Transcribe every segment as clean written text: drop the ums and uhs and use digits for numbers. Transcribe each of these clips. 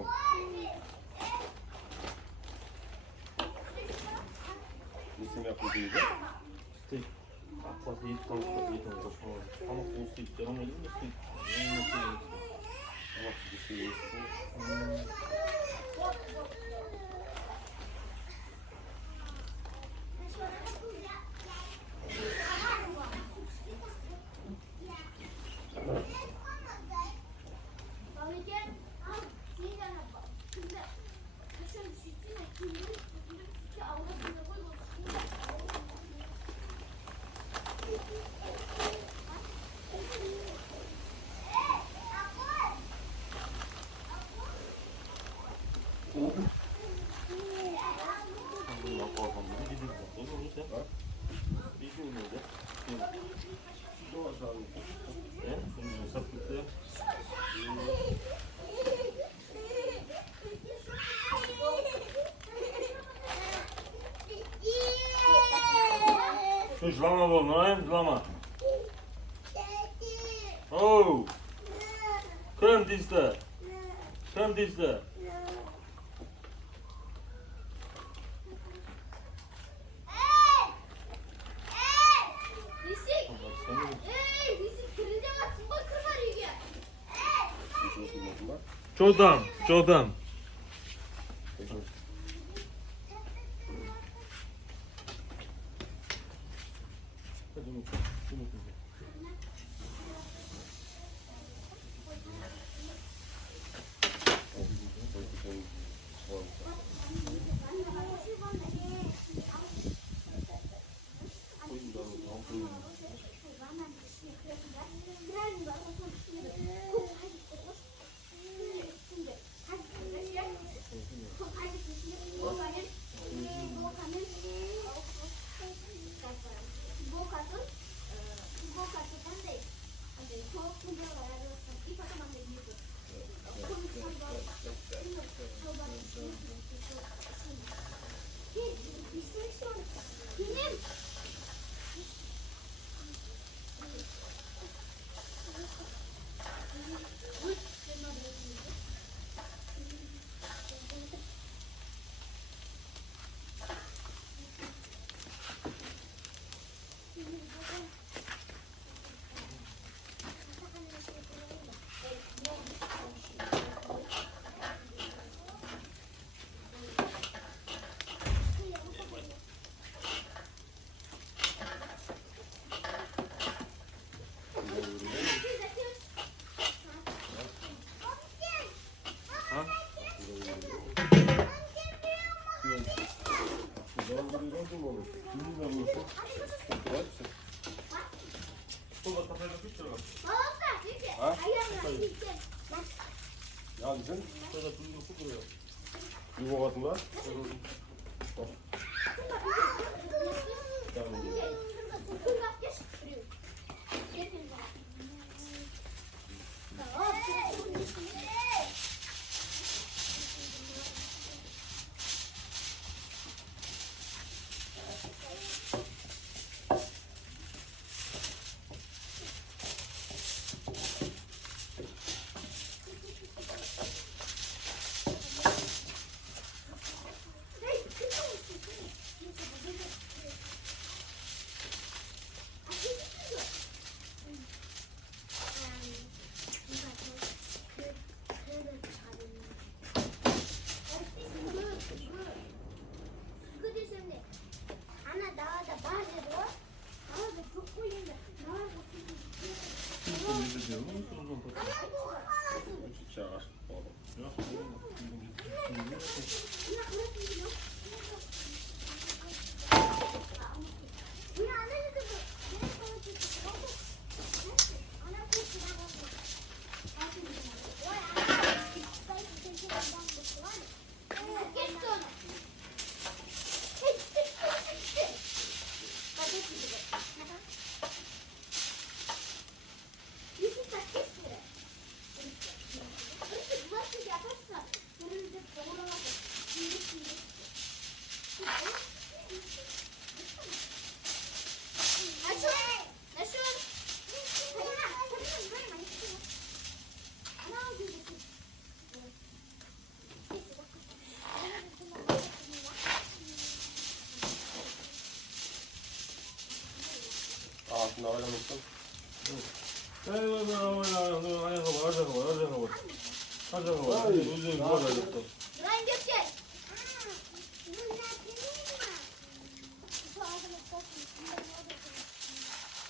Tamam. Resim yapıyoruz. İşte akbası yedi tavukta yedi tavukta falan. Ama olsa hiç devam edin de şey. Ama bir şey yok. Zlama wolno, zlama. Oh! Krem dizde. Krem dizde. Çoğdam, çoğdam. Ya bizim yuvalatma. Çağır. Şunu alacağım mısın? Ryan Gökçek.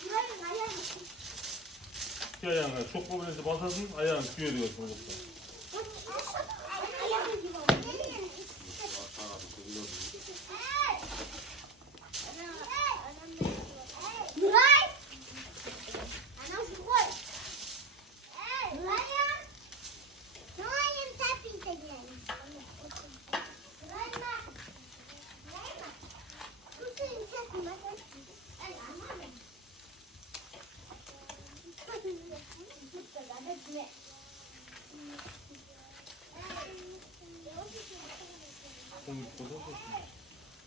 Ryan ayağım. Ayağına çok popülerse basarsın, ayağın tüye diyorsun yoksa. Ayağım gibi oldu. Nuray! Anam şu koy. Nuray'ım. Nuray'ım sen pinse girelim. Nuray'ım bak. Nuray'ım bak. Bu senin sesin bak. Ay anladım. Bu kadar da ne?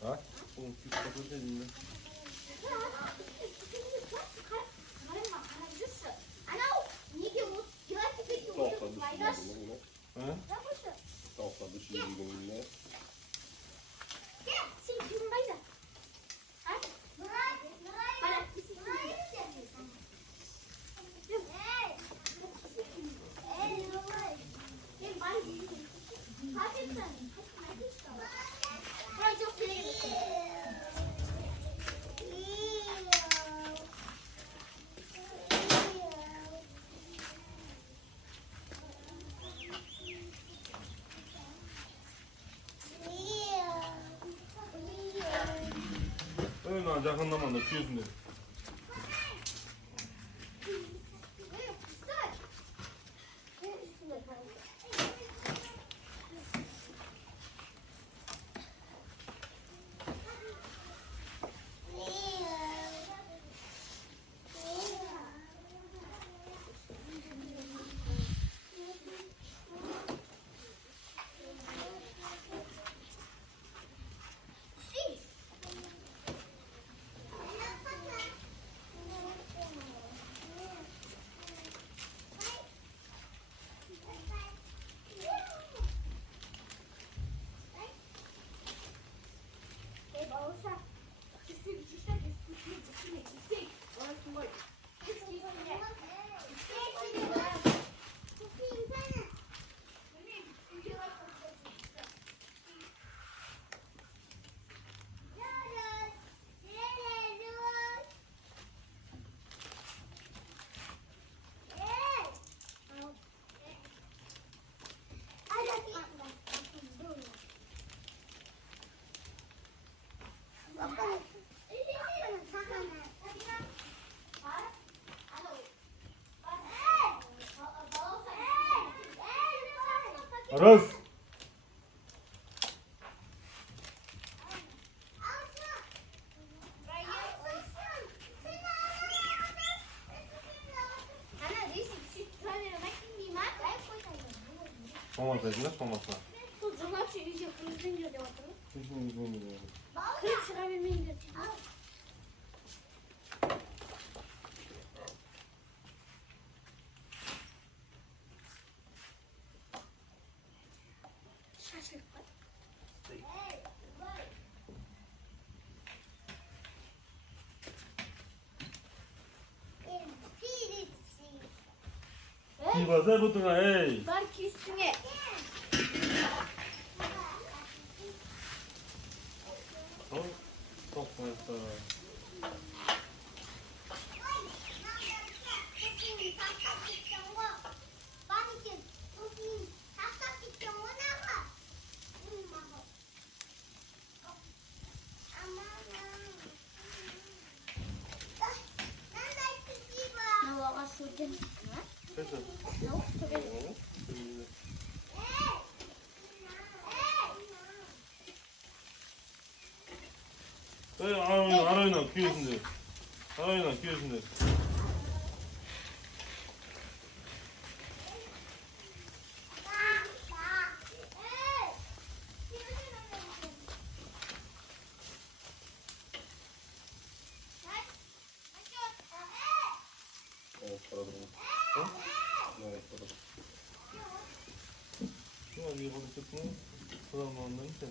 Ha? Tavuklar düşürdüm yine. Tavuklar düşürdüm yine. Öyle yakından da tüyüsün dedi. Aras! Olmasaydın da olmasa. Kesin yüzünü biliyorum. İyi basar butuna hey. Belki üstüne. Çok fazla. Kesin. Arayla küyüsün de. Arayla küyüsün de. Evet, paradım. Ha? Evet, paradım. Şuna bir bakıp tutma. Kulağımdan da